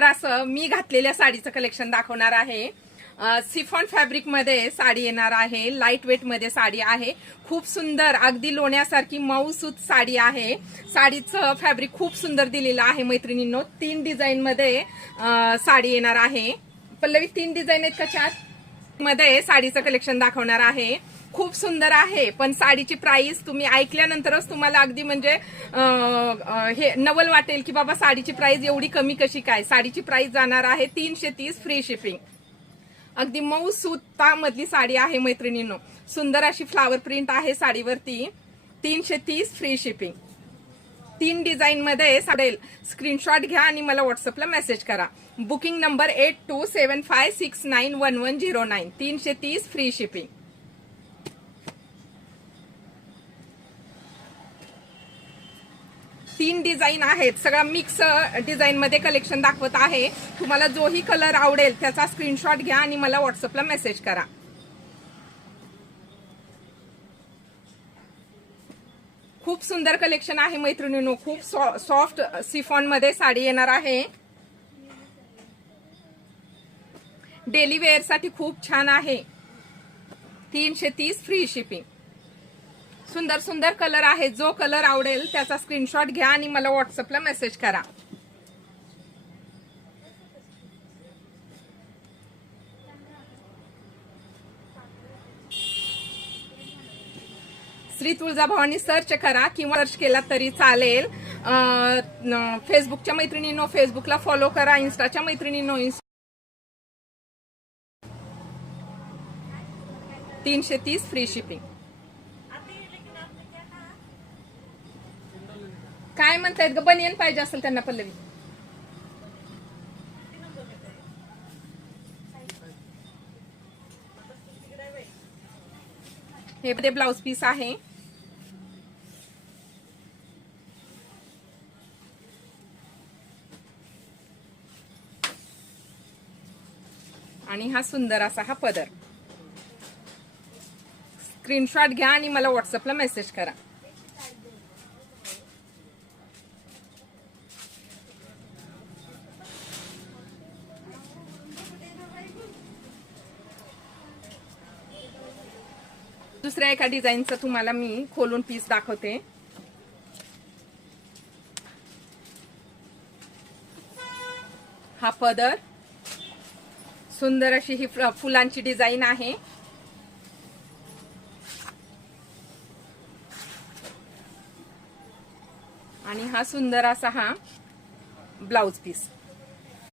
तर असं मी घातलेल्या साडीचं कलेक्शन दाखवणार आहे। सिफॉन फॅब्रिक मध्ये साडी येणार आहे, लाईट वेट मध्ये साडी आहे, खूप सुंदर अगदी लोण्यासारखी मऊसूत साडी आहे। साडीचं फॅब्रिक खूप सुंदर दिलेलं आहे मैत्रिणींनो। 3 डिझाईन मध्ये साडी येणार आहे। पल्लवी 3 डिझाईन आहेत का 4 मध्ये साडीचं कलेक्शन दाखवणार आहे। खूप सुंदर आहे, पण साडीची प्राइस तुम्ही ऐकल्यानंतरच तुम्हाला अगदी म्हणजे हे नवल वाटेल की बाबा साडीची प्राइस एवढी कमी कशी काय। साडीची प्राइस जाणार आहे 330 फ्री शिपिंग। अगदी मऊ सुता मधली साडी आहे मैत्रिणींनो, सुंदर अशी फ्लावर प्रिंट आहे साडीवरती, 330 फ्री शिपिंग। 3 डिझाईन मध्ये साडेल। स्क्रीनशॉट घ्या आणि मला व्हॉट्सअपला मेसेज करा। Booking number 8275691109, 330 free shipping. 3 design आहेत, सगळा मिक्स डिझाईन मध्ये कलेक्शन दाखवत आहे। तुम्हाला जोही कलर आवडेल त्याचा स्क्रीनशॉट घ्या आणि मला व्हॉट्सअपला मेसेज करा। खूप सुंदर कलेक्शन आहे मैत्रिणींनो, खूप सॉफ्ट सिफॉन मध्ये साडी येणार आहे। डेली वेअर साठी खूप छान आहे, 330 फ्री शिपिंग। सुंदर सुंदर कलर आहे, जो कलर आवडेल त्याचा स्क्रीनशॉट घ्या आणि मला व्हॉट्सअपला मेसेज करा। श्री तुळजाभवानी सर्च करा किंवा सर्च केला तरी चालेल। फेसबुकच्या मैत्रिणींनो फेसबुकला फॉलो करा, इन्स्टाच्या मैत्रिणींनो 330 फ्री शिपिंग। काय म्हणतायत ग, बनियन पाहिजे असेल त्यांना पल्लवी? हे मध्ये ब्लाउज पीस आहे। आणि हा सुंदर असा हा पदर। स्क्रीनशॉट घ्या आणि मला व्हॉट्सअपला मेसेज करा। दुसऱ्या एका डिझाईनचं तुम्हाला मी खोलून पीस दाखवते। हा पदर, सुंदर अशी ही फुलांची डिझाईन आहे। आणि हा सुंदर असा हा ब्लाउज पीस।